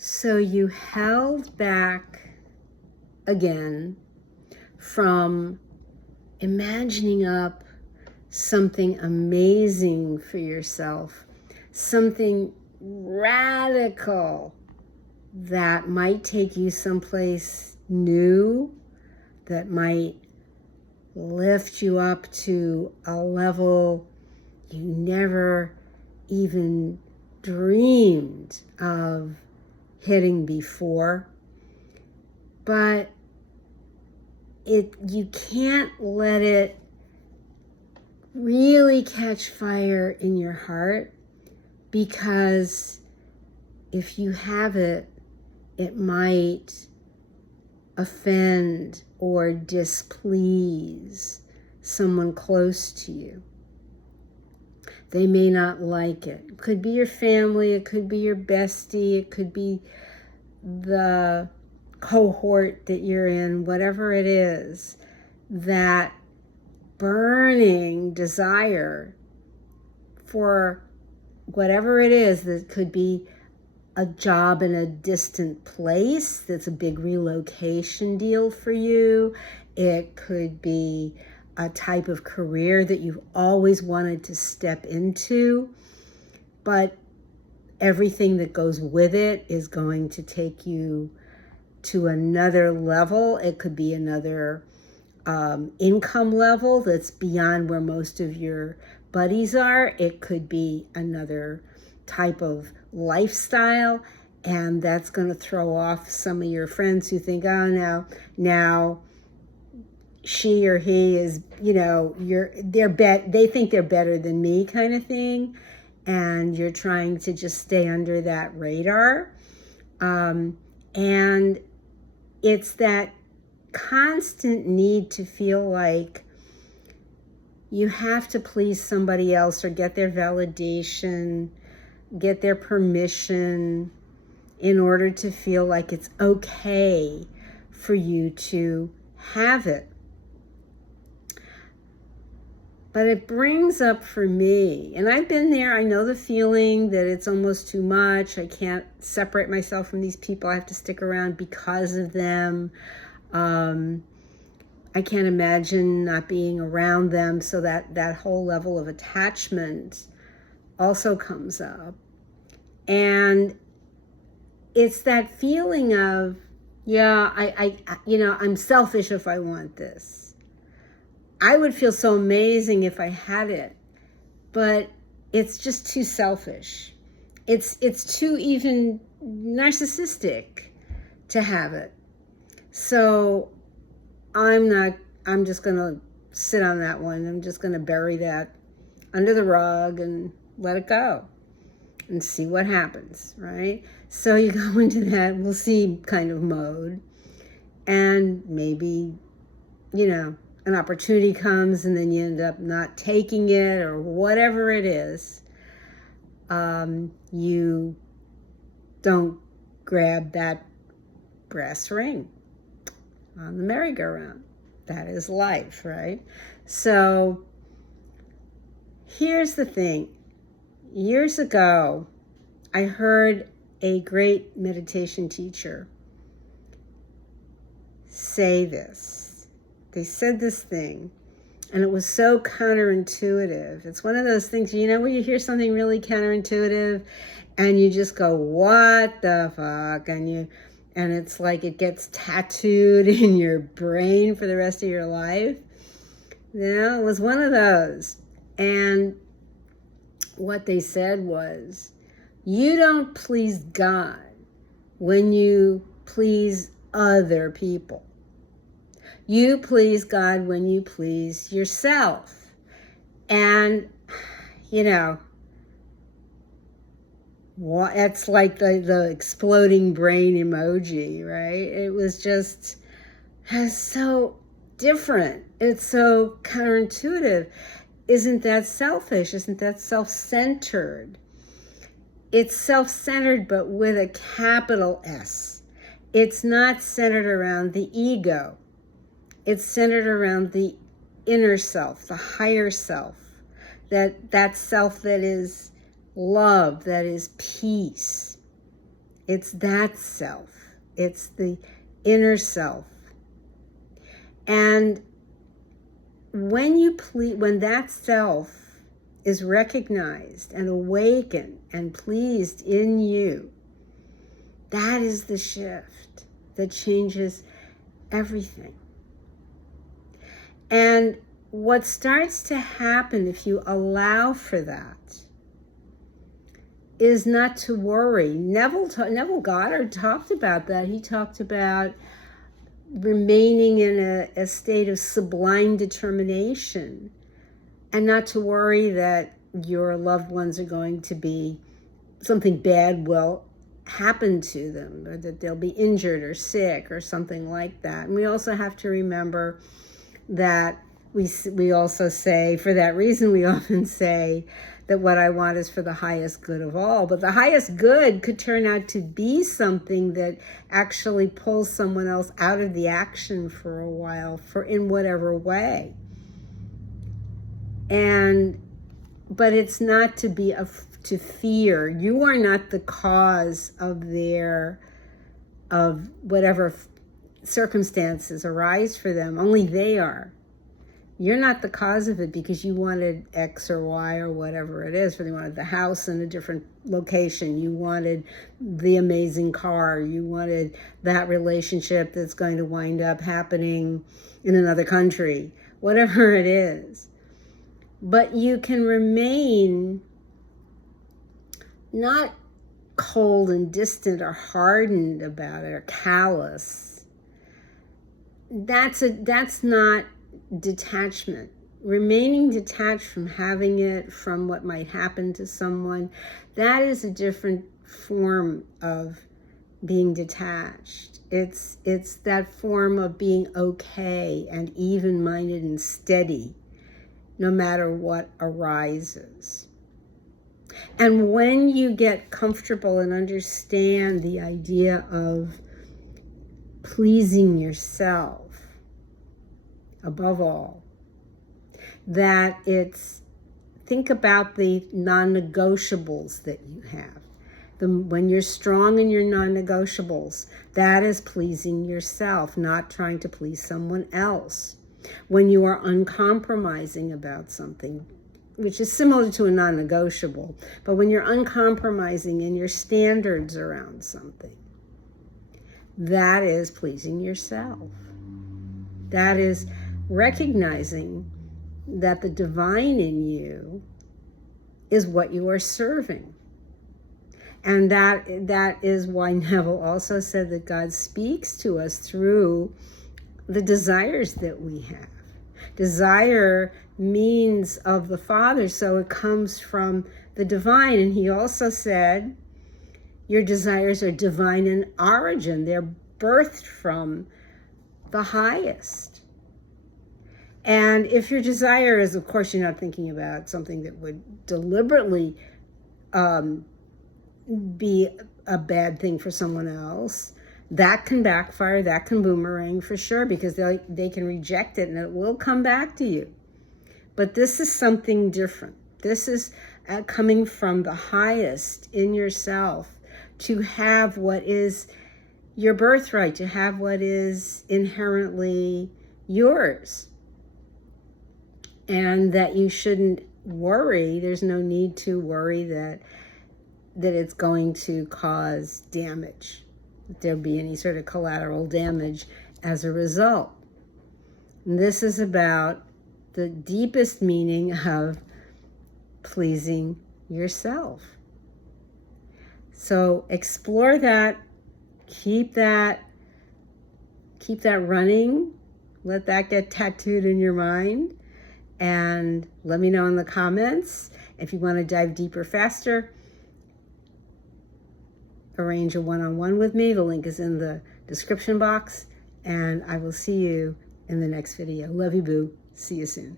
So you held back again from imagining up something amazing for yourself, something radical that might take you someplace new, that might lift you up to a level you never even dreamed of hitting before. But you can't let it really catch fire in your heart, because if you have it, it might offend or displease someone close to you. They may not like it. It could be your family, it could be your bestie, it could be the cohort that you're in, whatever it is, that burning desire for whatever it is. That could be a job in a distant place that's a big relocation deal for you. It could be a type of career that you've always wanted to step into, but everything that goes with it is going to take you to another level. It could be another income level that's beyond where most of your buddies are. It could be another type of lifestyle, and that's going to throw off some of your friends who think, oh, now she or he is, they think they're better than me, kind of thing, and you're trying to just stay under that radar. And it's that constant need to feel like you have to please somebody else or get their validation, get their permission, in order to feel like it's okay for you to have it. But it brings up for me, and I've been there, I know the feeling that it's almost too much. I can't separate myself from these people. I have to stick around because of them. I can't imagine not being around them. So that whole level of attachment also comes up. And it's that feeling of, I'm selfish if I want this. I would feel so amazing if I had it, but it's just too selfish. It's too even narcissistic to have it. So I'm just going to sit on that one. I'm just going to bury that under the rug and let it go and see what happens, right? So you go into that we'll see kind of mode, and maybe, an opportunity comes and then you end up not taking it or whatever it is. You don't grab that brass ring on the merry-go-round. That is life, right? So here's the thing. Years ago, I heard a great meditation teacher say this. They said this thing, and it was so counterintuitive. It's one of those things, where you hear something really counterintuitive and you just go, what the fuck? And it's like it gets tattooed in your brain for the rest of your life. It was one of those. And what they said was, you don't please God when you please other people. You please God when you please yourself. And, it's like the exploding brain emoji, right? It was just so different. It's so counterintuitive. Isn't that selfish? Isn't that self-centered? It's self-centered, but with a capital S. It's not centered around the ego. It's centered around the inner self, the higher self, that self that is love, that is peace. It's that self. It's the inner self. And when that self is recognized and awakened and pleased in you, that is the shift that changes everything. And what starts to happen if you allow for that is not to worry. Neville Goddard talked about that. He talked about remaining in a state of sublime determination and not to worry that your loved ones are going to be, something bad will happen to them, or that they'll be injured or sick or something like that. And we also have to remember that we also say, for that reason, we often say that what I want is for the highest good of all. But the highest good could turn out to be something that actually pulls someone else out of the action for a while, in whatever way. But it's not to be to fear. You are not the cause of whatever circumstances arise for them. Only they are. You're not the cause of it because you wanted X or Y or whatever it is. Whether you wanted the house in a different location, you wanted the amazing car, you wanted that relationship that's going to wind up happening in another country, whatever it is. But you can remain not cold and distant or hardened about it or callous. That's not detachment. Remaining detached from having it, from what might happen to someone, that is a different form of being detached. It's that form of being okay and even-minded and steady no matter what arises. And when you get comfortable and understand the idea of pleasing yourself above all, that think about the non-negotiables that you have. When you're strong in your non-negotiables, that is pleasing yourself, not trying to please someone else. When you are uncompromising about something, which is similar to a non-negotiable, but when you're uncompromising in your standards around something, that is pleasing yourself. That is recognizing that the divine in you is what you are serving. And that is why Neville also said that God speaks to us through the desires that we have. Desire means of the Father, so it comes from the divine. And he also said, your desires are divine in origin. They're birthed from the highest. And if your desire is, of course, you're not thinking about something that would deliberately be a bad thing for someone else, that can backfire, that can boomerang for sure, because they can reject it and it will come back to you. But this is something different. This is coming from the highest in yourself, to have what is your birthright, to have what is inherently yours. And that you shouldn't worry. There's no need to worry that it's going to cause damage, that there'll be any sort of collateral damage as a result. And this is about the deepest meaning of pleasing yourself. So explore that, keep that running, let that get tattooed in your mind, and let me know in the comments if you want to dive deeper faster. Arrange a one-on-one with me. The link is in the description box, and I will see you in the next video. Love you, boo. See you soon.